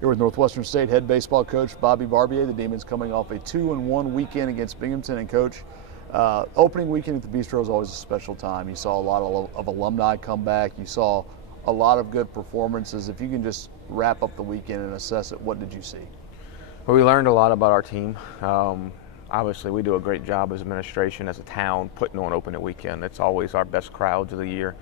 Here with Northwestern State head baseball coach Bobby Barbier. The Demons coming off a 2-1 weekend against Binghamton. And coach, opening weekend at the Bistro is always a special time. You saw a lot of alumni come back. You saw a lot of good performances. If you can just wrap up the weekend and assess it, what did you see? Well, we learned a lot about our team. Obviously, we do a great job as administration, as a town, putting on opening weekend. It's always our best crowds of the year.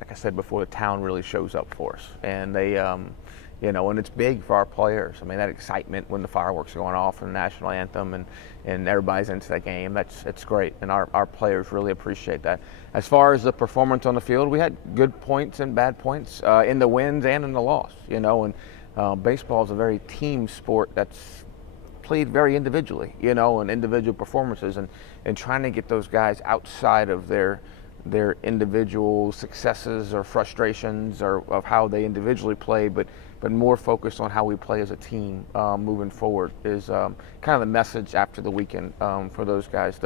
Like I said before, the town really shows up for us, and they, and it's big for our players. I mean, that excitement when the fireworks are going off and the national anthem, and everybody's into that game. It's great, and our players really appreciate that. As far as the performance on the field, we had good points and bad points in the wins and in the loss. And baseball is a very team sport that's played very individually, and individual performances, and trying to get those guys outside of their individual successes or frustrations or of how they individually play, but more focused on how we play as a team moving forward is kind of the message after the weekend for those guys.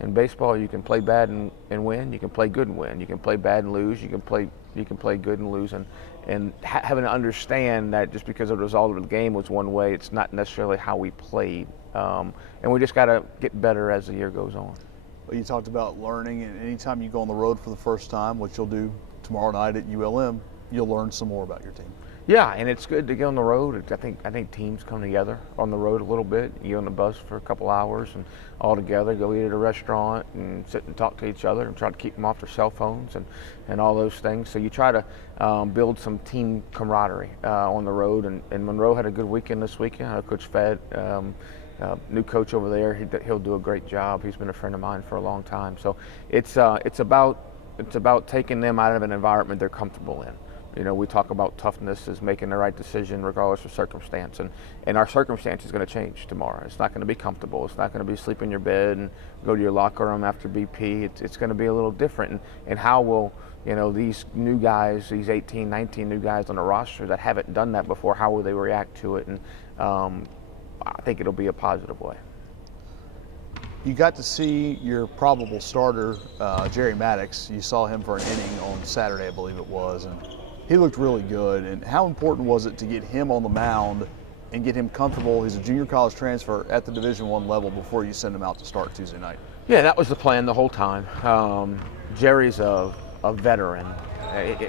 In baseball, you can play bad and win. You can play good and win. You can play bad and lose. You can play good and lose. And having to understand that just because the result of the game was one way, it's not necessarily how we played. And we just got to get better as the year goes on. Well, you talked about learning, and anytime you go on the road for the first time, which you'll do tomorrow night at ULM, you'll learn some more about your team. Yeah, and it's good to get on the road. I think teams come together on the road a little bit. You get on the bus for a couple hours and all together, go eat at a restaurant and sit and talk to each other and try to keep them off their cell phones and all those things. So you try to build some team camaraderie on the road. And Monroe had a good weekend this weekend. Coach Fed, new coach over there, he'll do a great job. He's been a friend of mine for a long time. So it's about taking them out of an environment they're comfortable in. We talk about toughness as making the right decision regardless of circumstance, and our circumstance is going to change tomorrow. It's not going to be comfortable. It's not going to be sleep in your bed and go to your locker room after BP. It's going to be a little different, and how will these new guys, these 18, 19 new guys on the roster that haven't done that before, how will they react to it? And I think it'll be a positive way. You got to see your probable starter, Jerry Maddox. You saw him for an inning on Saturday, I believe it was, and he looked really good. And how important was it to get him on the mound and get him comfortable? He's a junior college transfer at the Division I level before you send him out to start Tuesday night. Yeah, that was the plan the whole time. Jerry's a veteran.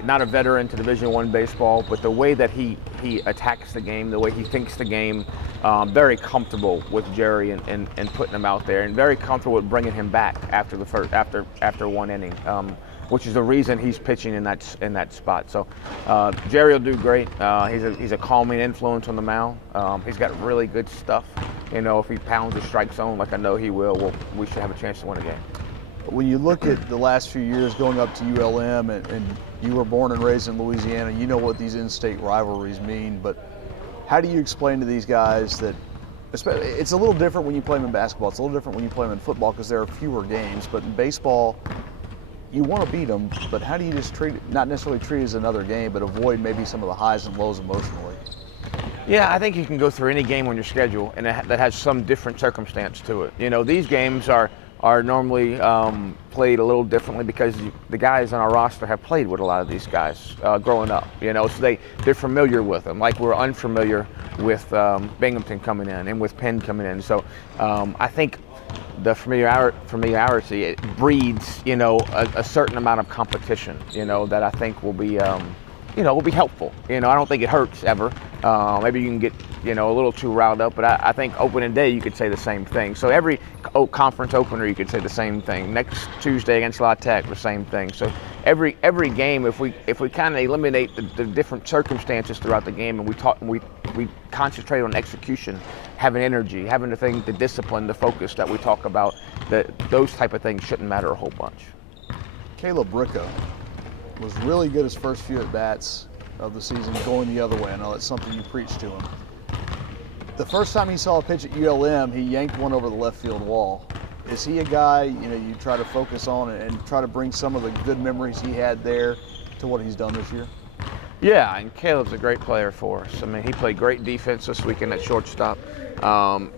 Not a veteran to Division I baseball, but the way that he attacks the game, the way he thinks the game, very comfortable with Jerry and putting him out there, and very comfortable with bringing him back after the first after one inning, which is the reason he's pitching in that spot. So Jerry will do great. He's a calming influence on the mound. He's got really good stuff. If he pounds the strike zone like I know he will, we should have a chance to win a game. When you look at the last few years going up to ULM, and you were born and raised in Louisiana, you know what these in-state rivalries mean, but how do you explain to these guys that it's a little different when you play them in basketball, it's a little different when you play them in football because there are fewer games, but in baseball, you want to beat them, but how do you just not necessarily treat it as another game, but avoid maybe some of the highs and lows emotionally? Yeah, I think you can go through any game on your schedule and that has some different circumstance to it. These games are normally played a little differently because the guys on our roster have played with a lot of these guys growing up, so they're familiar with them, like we're unfamiliar with Binghamton coming in and with Penn coming in. So I think the familiarity, it breeds, a certain amount of competition, that I think will be, will be helpful. I don't think it hurts ever. Maybe you can get, a little too riled up, but I think opening day you could say the same thing. So every conference opener you could say the same thing. Next Tuesday against La Tech, the same thing. So every game, if we kind of eliminate the different circumstances throughout the game, and we concentrate on execution, having energy, having the discipline, the focus that we talk about, those type of things shouldn't matter a whole bunch. Caleb Bricko was really good his first few at-bats of the season going the other way. I know that's something you preach to him. The first time he saw a pitch at ULM, he yanked one over the left field wall. Is he a guy, you try to focus on and try to bring some of the good memories he had there to what he's done this year? Yeah, and Caleb's a great player for us. I mean, he played great defense this weekend at shortstop.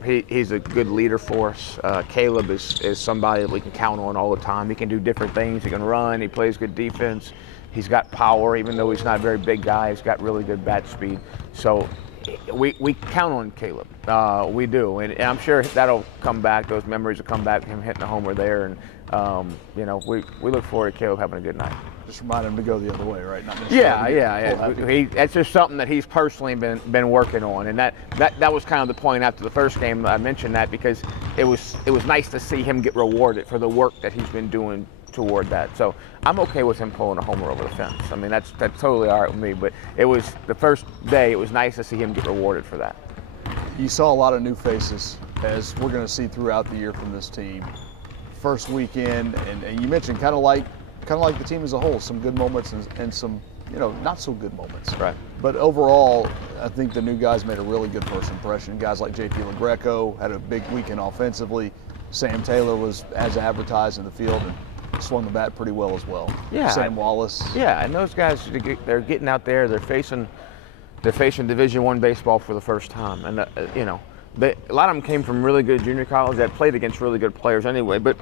He's a good leader for us. Caleb is somebody that we can count on all the time. He can do different things. He can run. He plays good defense. He's got power, even though he's not a very big guy. He's got really good bat speed. So we count on Caleb. We do, and I'm sure that'll come back. Those memories will come back. Him hitting a homer there, and you know, we look forward to Caleb having a good night. Just remind him to go the other way, right? Not necessarily Yeah. That's just something that he's personally been working on, and that was kind of the point after the first game. I mentioned that because it was nice to see him get rewarded for the work that he's been doing toward that. So I'm okay with him pulling a homer over the fence. I mean, that's totally all right with me. But it was the first day. It was nice to see him get rewarded for that. You saw a lot of new faces, as we're going to see throughout the year from this team. First weekend, and you mentioned kind of like the team as a whole, some good moments and some, you know, not so good moments. Right. But overall, I think the new guys made a really good first impression. Guys like JP LaGreco had a big weekend offensively. Sam Taylor was as advertised in the field and swung the bat pretty well as well. Yeah. Sam Wallace. Yeah, and those guys, they're getting out there. They're facing Division I baseball for the first time, and you know, a lot of them came from really good junior college that played against really good players anyway. But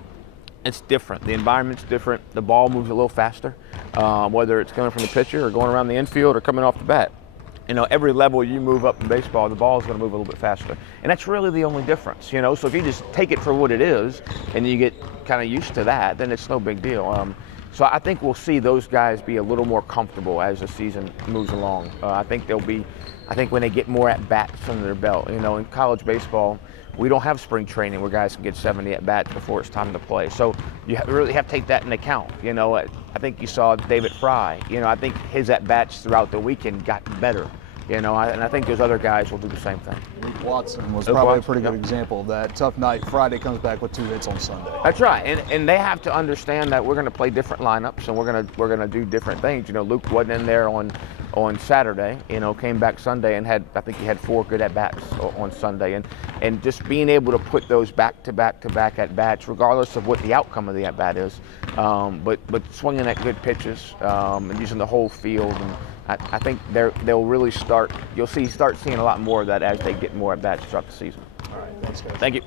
it's different. The environment's different. The ball moves a little faster, whether it's coming from the pitcher or going around the infield or coming off the bat. You know, every level you move up in baseball, the ball is going to move a little bit faster. And that's really the only difference, you know. So if you just take it for what it is and you get kind of used to that, then it's no big deal. So I think we'll see those guys be a little more comfortable as the season moves along. I think when they get more at-bats under their belt. You know, in college baseball, we don't have spring training where guys can get 70 at-bats before it's time to play. So you really have to take that into account. You know, I think you saw David Fry. You know, I think his at-bats throughout the weekend got better. You know, and I think those other guys will do the same thing. Luke Watson was probably a pretty good example of that. Tough night. Friday comes back with 2 hits on Sunday. That's right, and they have to understand that we're going to play different lineups and we're going to do different things. You know, Luke wasn't in there on Saturday. You know, came back Sunday and I think he had 4 good at bats on Sunday, and just being able to put those back to back at bats, regardless of what the outcome of the at bat is, but swinging at good pitches and using the whole field. And I think they'll really start. You'll start seeing a lot more of that as they get more at bats throughout the season. All right, thanks, guys. Thank you.